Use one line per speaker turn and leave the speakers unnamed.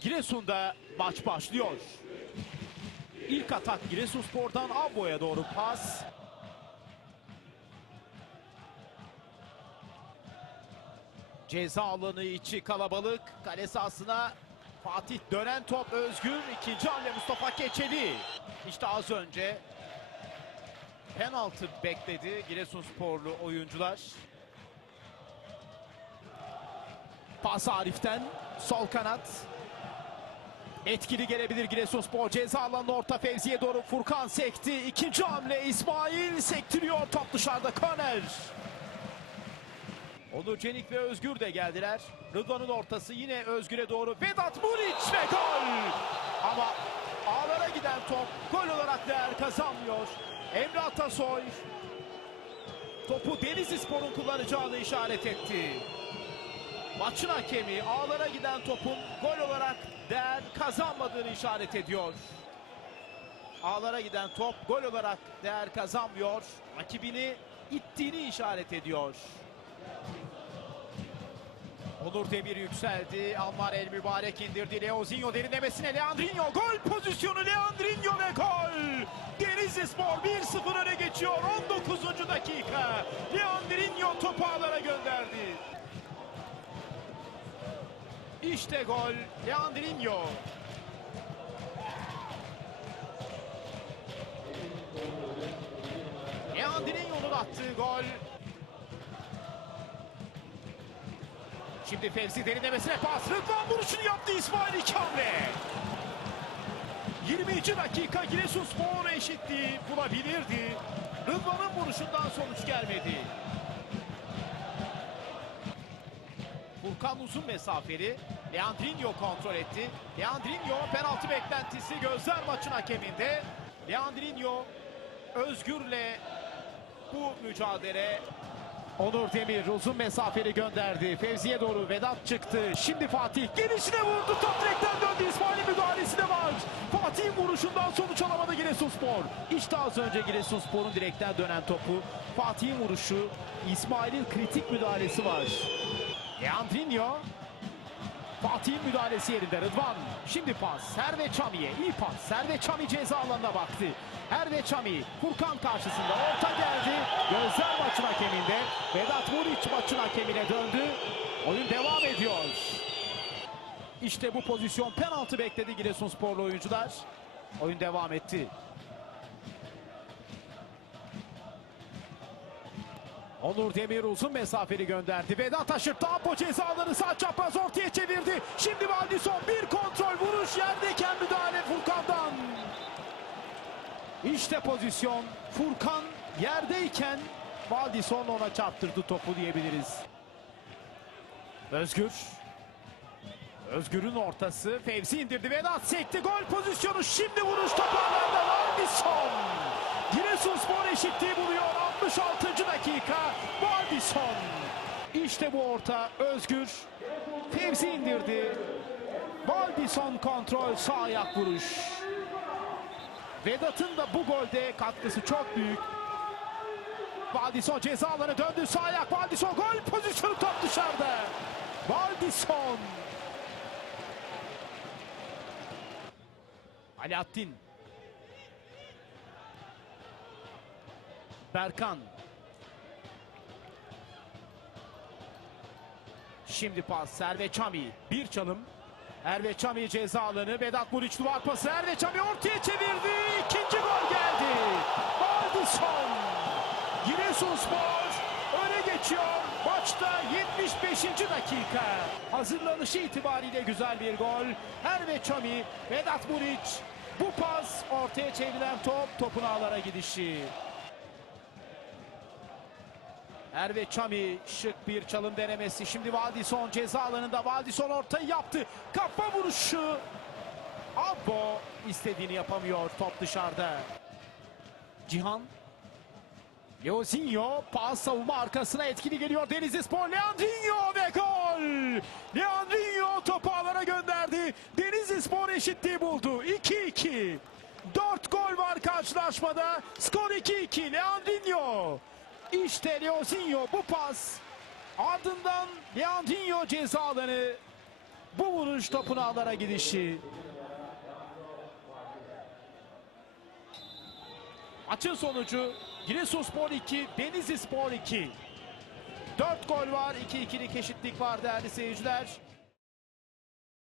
Giresun'da maç başlıyor. İlk atak Giresunspor'dan Avbo'ya doğru pas. Ceza alanı içi kalabalık. Kale sahasına Fatih dönen top Özgür. ikinci hamle Mustafa Keçeli. İşte az önce penaltı bekledi Giresunsporlu oyuncular. Pas Arif'ten sol kanat. Etkili gelebilir Giresunspor ceza alanının orta Fevzi'ye doğru Furkan sekti. İkinci hamle İsmail sektiriyor top dışarıda korner. Onur Cenik ve Özgür de geldiler. Rıdvan'ın ortası yine Özgür'e doğru. Vedat Muriç ve gol! Ama ağlara giden top gol olarak değer kazanmıyor. Emre Atasoy topu Denizli Spor'un kullanacağını işaret etti. Maçın hakemi ağlara giden topun gol olarak değer kazanmadığını işaret ediyor. Ağlara giden top gol olarak değer kazanmıyor. Rakibini ittiğini işaret ediyor. Onur Demir yükseldi. Almar El Mübarek indirdi. Leozinho derinlemesine Leandrinho. Gol pozisyonu Leandrinho ve gol. Denizli Spor 1-0 öne geçiyor. 19. dakika. Leandrinho topu ağlara gönderdi. İşte gol. Leandrinho. Leandrinho'nun attığı gol. Şimdi Fevzi derinlemesine pas. Rıdvan vuruşunu yaptı İsmail iki hamle. 22 dakika Giresunspor eşitliği bulabilirdi. Rıdvan'ın vuruşundan sonuç gelmedi. Furkan uzun mesafeli. Leandrinho kontrol etti. Leandrinho penaltı beklentisi gözler maçın hakeminde. Leandrinho Özgür'le bu mücadele Onur Demir uzun mesafeli gönderdi. Fevzi'ye doğru Vedat çıktı. Şimdi Fatih gelişine vurdu. Top direkten döndü. İsmail'in müdahalesi de var. Fatih'in vuruşundan sonuç alamadı Giresunspor. İşte az önce Giresunspor'un direkten dönen topu. Fatih'in vuruşu. İsmail'in kritik müdahalesi var. Leandrinho. Fatih'in müdahalesi yerinde Rıdvan. Şimdi pas. Serve Çami'ye. iyi pas. Serve Çami ceza alanına baktı. Erve Çami Furkan karşısında orta geldi. Gözler maçın hakeminde. Vedat Muriç maçın hakemine döndü. Oyun devam ediyor. İşte bu pozisyon penaltı bekledi Giresunsporlu oyuncular. Oyun devam etti. Onur Demir uzun mesafeli gönderdi. Vedat aşırttı. Apo cezaları sağ çapraz ortaya çevirdi. Şimdi Valdison bir kontrol vuruş yerdeyken müdahale Furkan'dan. İşte pozisyon. Furkan yerdeyken Valdison ona çarptırdı topu diyebiliriz. Özgür. Özgür'ün ortası. Fevzi indirdi. Vedat sekti. Gol pozisyonu. Şimdi vuruş toparlarda Valdison. Giresunspor eşitliği buluyor. 66. dakika. Valdison. İşte bu orta. Özgür. Fevzi indirdi. Valdison kontrol. Sağ ayak vuruş. Vedat'ın da bu golde katkısı çok büyük. Valdison ceza alanı döndü. Sağ ayak Valdison gol pozisyonu top dışarıda. Valdison. Alaaddin. Berkan. Şimdi pas Serve Çami. Bir çalım. Erve Çami ceza alanı. Vedat Muriç duvar pası. Erve Çami ortaya çevirdi. İkinci gol geldi. Valdison. Giresunspor öne geçiyor. Maçta 75. dakika. Hazırlanışı itibariyle güzel bir gol. Erve Çami, Vedat Muriç. Bu pas ortaya çevrilen top topun ağlara gidişi. Erve Çami şık bir çalım denemesi. Şimdi Valdison ceza alanında. Valdison ortayı yaptı. Kafa vuruşu. Abbo istediğini yapamıyor. Top dışarıda. Cihan. Leozinho pas savunma arkasına etkili geliyor Denizli Spor. Leandrinho ve gol. Leandrinho topu ağlara gönderdi. Denizli Spor eşitliği buldu. 2-2. 4 gol var karşılaşmada. Skor 2-2. Leandrinho. İşte Leozinho bu pas. Ardından Leandrinho ceza alanı. Bu vuruş topun ağlara gidişi. Maçın sonucu Giresunspor 2, Denizli Spor 2. 4 gol var, 2-2'lik eşitlik var değerli seyirciler.